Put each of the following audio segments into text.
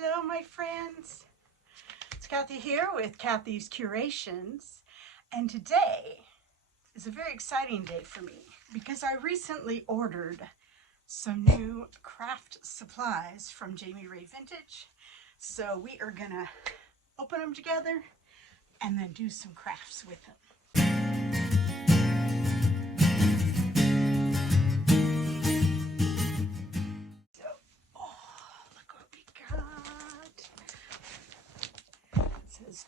Hello my friends, it's Kathy here with Kathy's Curations, and today is a very exciting day for me because I recently ordered some new craft supplies from Jamie Ray Vintage. So we are gonna open them together and then do some crafts with them.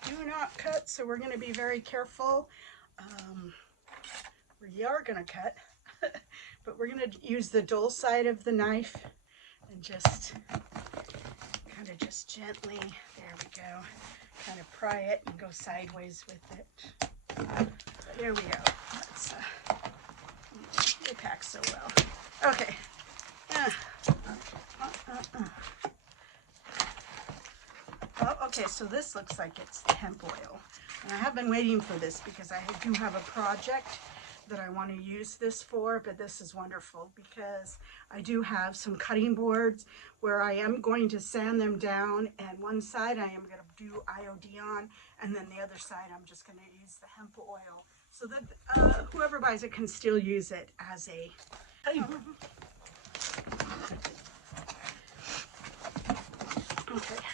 Do not cut, so we're going to be very careful. We are going to cut, but we're going to use the dull side of the knife and just kind of just gently, there we go, kind of pry it and go sideways with it. There we go. Let's, they pack so well. Okay. Oh, okay, so this looks like it's hemp oil. And I have been waiting for this because I do have a project that I want to use this for, but this is wonderful because I do have some cutting boards where I am going to sand them down, and one side I am going to do IOD on, and then the other side I'm just going to use the hemp oil so that whoever buys it can still use it as a cutting board. Okay.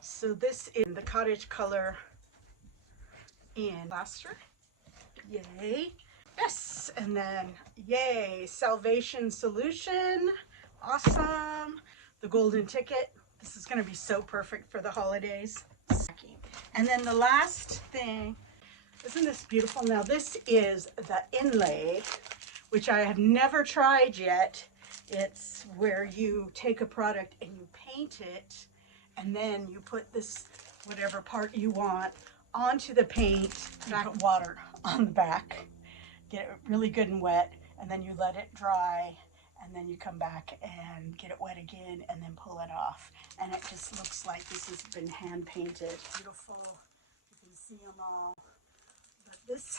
So this is the cottage color in plaster. Yay. Yes. And then yay, Salvation Solution. Awesome. The golden ticket. This is going to be so perfect for the holidays. And then the last thing, isn't this beautiful? Now this is the inlay, which I have never tried yet. It's where you take a product and you paint it, and then you put this, whatever part you want, onto the paint, put water on the back, get it really good and wet, and then you let it dry, and then you come back and get it wet again, and then pull it off. And it just looks like this has been hand painted. Beautiful. You can see them all. But this,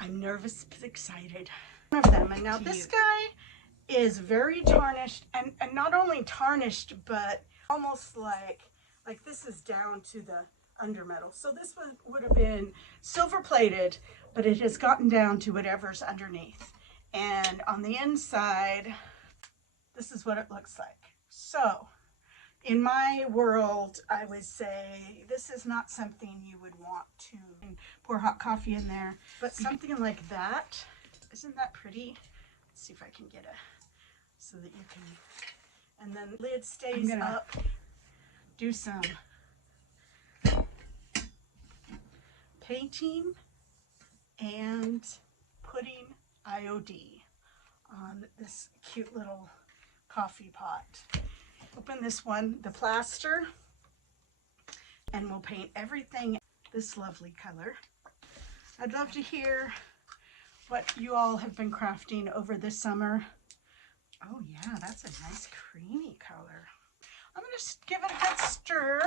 I'm nervous but excited. One of them. And now this guy is very tarnished, and not only tarnished, but almost like this is down to the undermetal. So this would have been silver plated, but it has gotten down to whatever's underneath. And on the inside, this is what it looks like. So in my world, I would say this is not something you would want to pour hot coffee in there, but something like that. Isn't that pretty? Let's see if I can get so that you can, and then the lid stays up. Do some painting and putting IOD on this cute little coffee pot. Open this one, the plaster, and we'll paint everything this lovely color. I'd love to hear what you all have been crafting over this summer. Oh yeah, that's a nice creamy color. I'm going to give it a good stir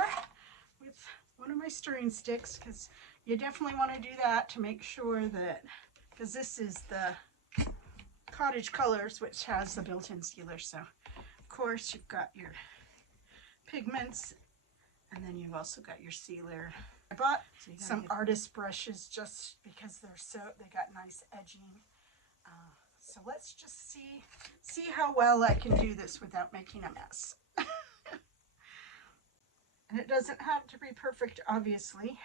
with one of my stirring sticks, because you definitely want to do that to make sure that, because this is the cottage colors, which has the built-in sealer. So of course you've got your pigments, and then you've also got your sealer. I bought some artist brushes just because they got nice edging. So let's just see how well I can do this without making a mess. And it doesn't have to be perfect, obviously.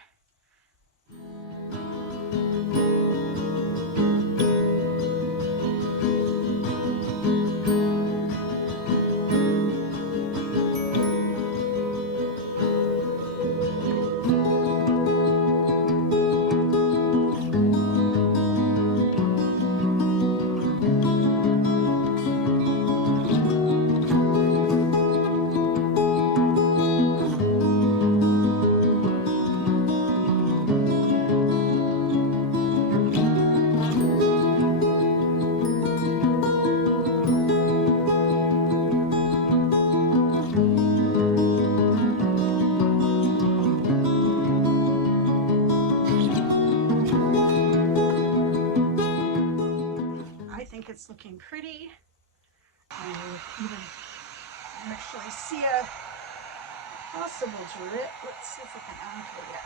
see a possible drip. Let's see if I can anchor it.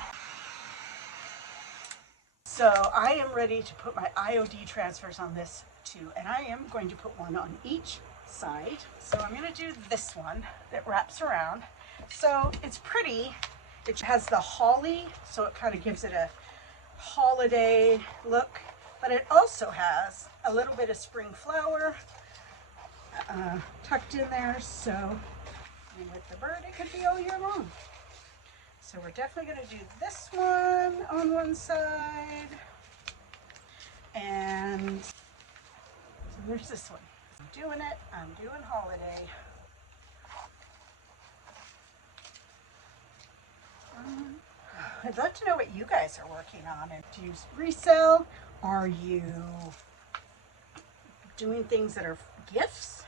So I am ready to put my IOD transfers on this too, and I am going to put one on each side. So I'm going to do this one that wraps around. So it's pretty. It has the holly, so it kind of gives it a holiday look, but it also has a little bit of spring flower tucked in there, so and with the bird it could be all year long. So we're definitely going to do this one on one side, and so there's this one. I'm doing it, I'm doing holiday. I'd love to know what you guys are working on. And do you resell? Are you doing things that are gifts?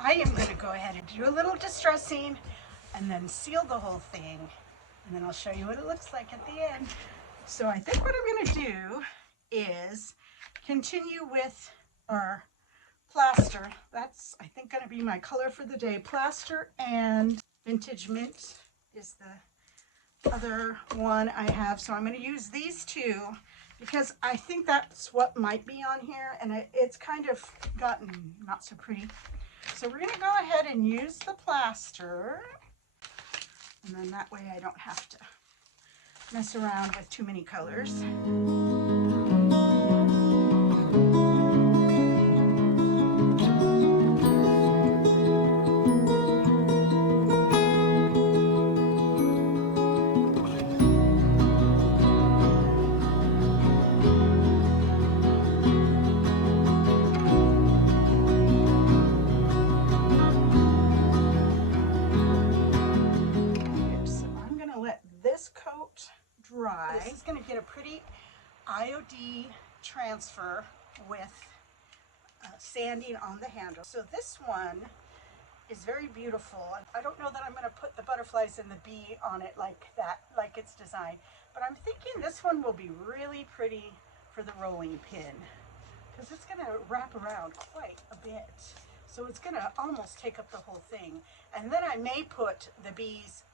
I am going to go ahead and do a little distressing and then seal the whole thing, and then I'll show you what it looks like at the end. So I think what I'm going to do is continue with our plaster. That's, I think, going to be my color for the day. Plaster and vintage mint is the other one I have. So I'm going to use these two because I think that's what might be on here, and it's kind of gotten not so pretty. So we're going to go ahead and use the plaster, and then that way I don't have to mess around with too many colors. Dry. This is going to get a pretty IOD transfer with sanding on the handle. So this one is very beautiful. I don't know that I'm going to put the butterflies and the bee on it like that, like it's designed, but I'm thinking this one will be really pretty for the rolling pin because it's going to wrap around quite a bit. So it's going to almost take up the whole thing. And then I may put the bees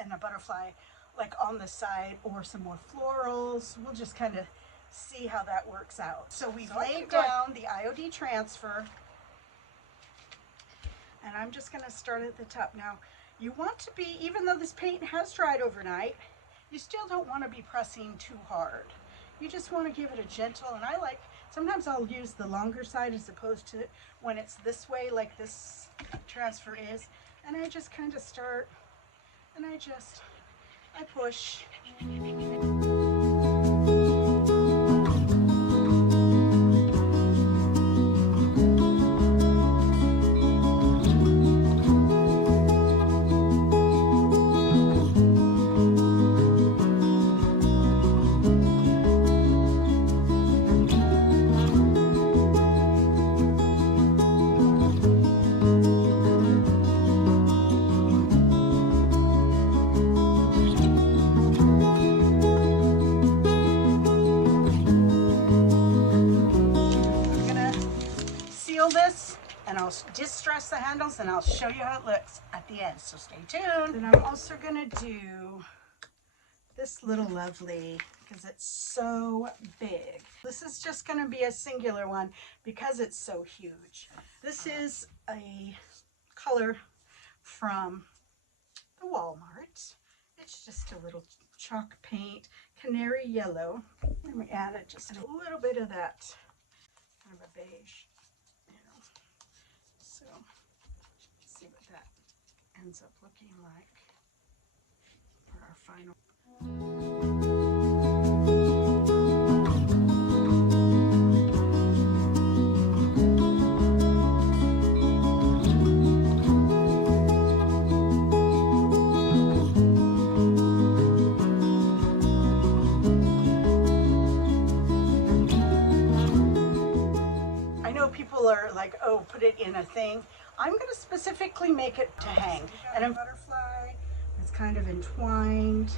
and the butterfly like on the side, or some more florals. We'll just kind of see how that works out. So we've laid down the IOD transfer, and I'm just going to start at the top. Now, you want to be, even though this paint has dried overnight, you still don't want to be pressing too hard. You just want to give it a gentle, and I like, sometimes I'll use the longer side as opposed to when it's this way, like this transfer is, and I just kind of start, and I push. seal this and I'll distress the handles and I'll show you how it looks at the end. So stay tuned. And I'm also gonna do this little lovely because it's so big. This is just gonna be a singular one because it's so huge. This is a color from the Walmart. It's just a little chalk paint, canary yellow. And we added just a little bit of that kind of a beige, you know. So let's see what that ends up looking like for our final. People are like, oh, put it in a thing. I'm going to specifically make it to hang. And a butterfly is kind of entwined.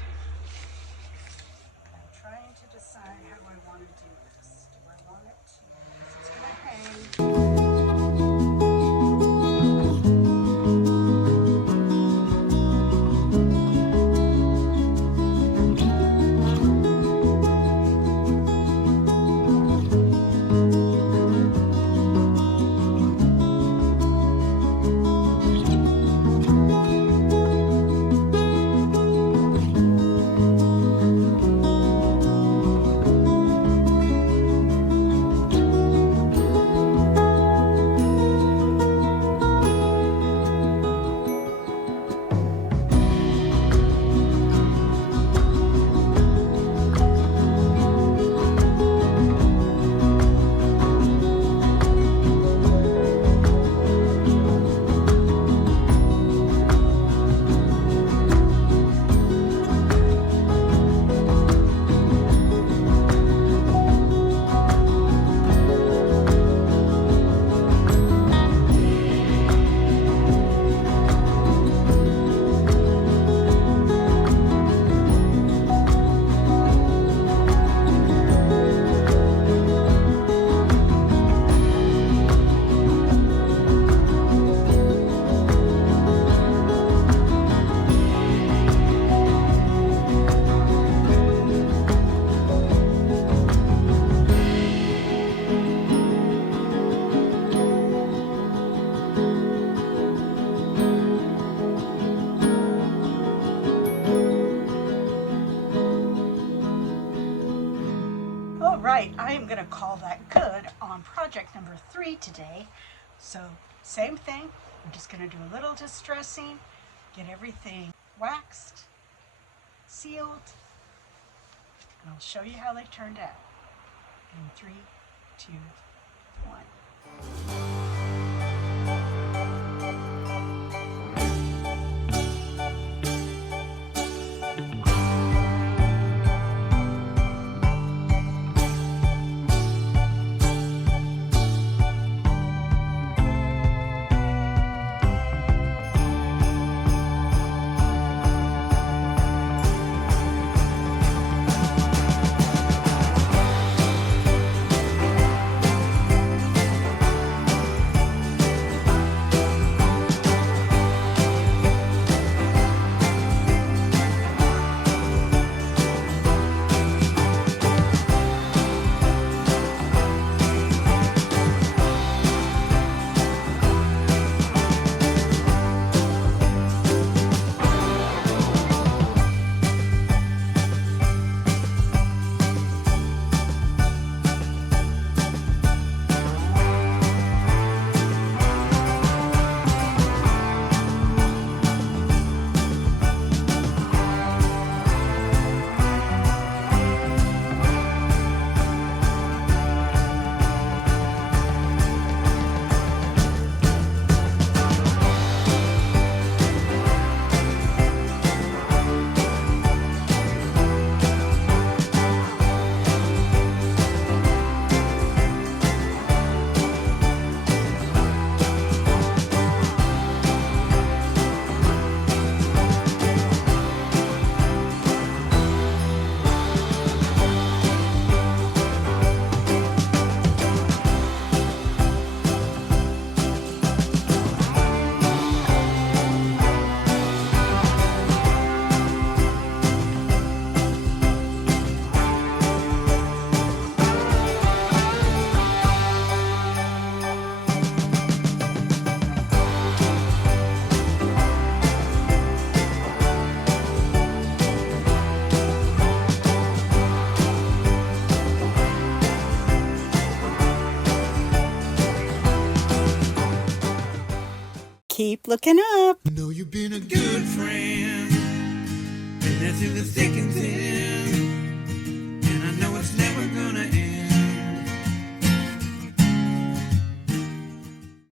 I'm trying to decide how I want to do this. Do I want it to, because it's going to hang. Right, I am going to call that good on project number 3 today. So same thing, I'm just going to do a little distressing, get everything waxed, sealed, and I'll show you how they turned out in 3, 2, 1. Looking up. Know you've been a good friend, and that's in the thick and thin.